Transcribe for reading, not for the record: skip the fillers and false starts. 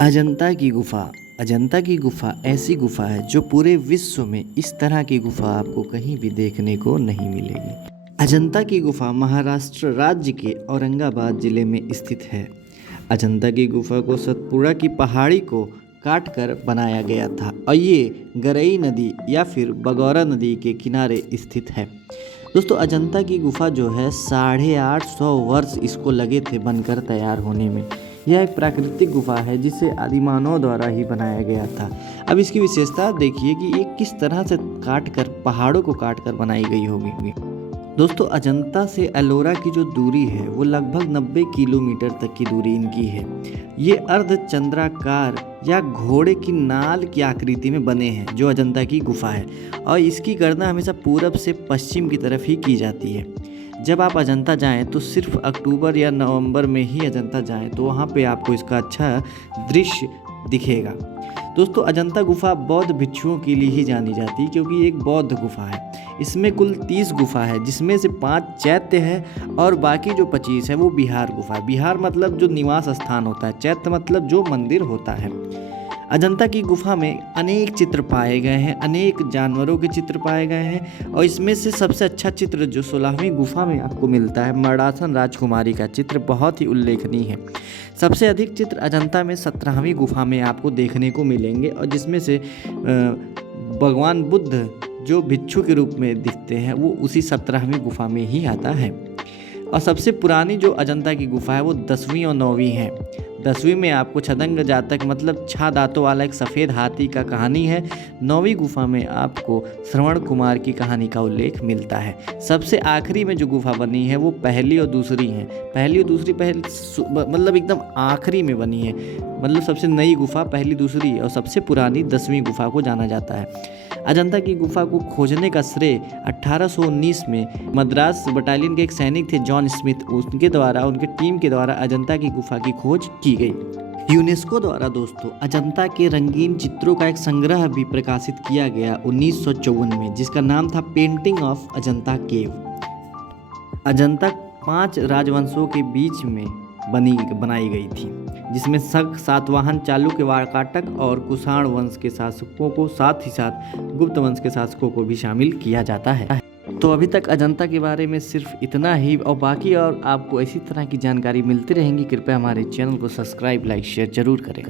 अजंता की गुफ़ा। अजंता की गुफ़ा ऐसी गुफ़ा है जो पूरे विश्व में इस तरह की गुफ़ा आपको कहीं भी देखने को नहीं मिलेगी। अजंता की गुफ़ा महाराष्ट्र राज्य के औरंगाबाद ज़िले में स्थित है। अजंता की गुफ़ा को सतपुड़ा की पहाड़ी को काट कर बनाया गया था और ये गरई नदी या फिर बगौरा नदी के किनारे स्थित है। दोस्तों, अजंता की गुफ़ा जो है 850 वर्ष इसको लगे थे बनकर तैयार होने में। यह एक प्राकृतिक गुफा है जिसे आदिमानव द्वारा ही बनाया गया था। अब इसकी विशेषता देखिए कि ये किस तरह से पहाड़ों को काट कर बनाई गई होगी। दोस्तों, अजंता से एलोरा की जो दूरी है वो लगभग 90 किलोमीटर तक की दूरी इनकी है। ये अर्धचंद्राकार या घोड़े की नाल की आकृति में बने हैं जो अजंता की गुफा है, और इसकी गणना हमेशा पूरब से पश्चिम की तरफ ही की जाती है। जब आप अजंता जाएं तो सिर्फ अक्टूबर या नवंबर में ही अजंता जाएं, तो वहाँ पे आपको इसका अच्छा दृश्य दिखेगा। दोस्तों, अजंता गुफा बौद्ध भिक्षुओं के लिए ही जानी जाती है क्योंकि एक बौद्ध गुफा है। इसमें कुल 30 गुफा है जिसमें से 5 चैत्य है और बाकी जो 25 है वो विहार गुफा है। विहार मतलब जो निवास स्थान होता है, चैत्य मतलब जो मंदिर होता है। अजंता की गुफा में अनेक चित्र पाए गए हैं, अनेक जानवरों के चित्र पाए गए हैं, और इसमें से सबसे अच्छा चित्र जो 16वीं गुफा में आपको मिलता है, मर्दासन राजकुमारी का चित्र बहुत ही उल्लेखनीय है। सबसे अधिक चित्र अजंता में 17वीं गुफा में आपको देखने को मिलेंगे, और जिसमें से भगवान बुद्ध जो भिक्षु के रूप में दिखते हैं वो उसी 17वीं गुफा में ही आता है। और सबसे पुरानी जो अजंता की गुफा है वो 10वीं और 9वीं है। 10वीं में आपको छदंग जातक मतलब 6 दांतों वाला एक सफ़ेद हाथी का कहानी है। 9वीं गुफा में आपको श्रवण कुमार की कहानी का उल्लेख मिलता है। सबसे आखिरी में जो गुफा बनी है वो पहली और दूसरी है। पहली और दूसरी मतलब एकदम आखिरी में बनी है, मतलब सबसे नई गुफा पहली दूसरी, और सबसे पुरानी 10वीं गुफा को जाना जाता है। अजंता की गुफा को खोजने का श्रेय 1819 में मद्रास बटालियन के एक सैनिक थे जॉन स्मिथ, उनके द्वारा उनके टीम के द्वारा अजंता की गुफा की खोज की गई। यूनेस्को द्वारा दोस्तों अजंता के रंगीन चित्रों का एक संग्रह भी प्रकाशित किया गया 1954 में, जिसका नाम था पेंटिंग ऑफ अजंता केव। अजंता 5 राजवंशों के बीच में बनाई गई थी, जिसमें शक, सातवाहन, चालुक्य, वाकाटक और कुषाण वंश के शासकों को साथ ही साथ गुप्त वंश के शासकों को भी शामिल किया जाता है। तो अभी तक अजंता के बारे में सिर्फ इतना ही, और बाकी और आपको इसी तरह की जानकारी मिलती रहेंगी। कृपया हमारे चैनल को सब्सक्राइब, लाइक, शेयर जरूर करें।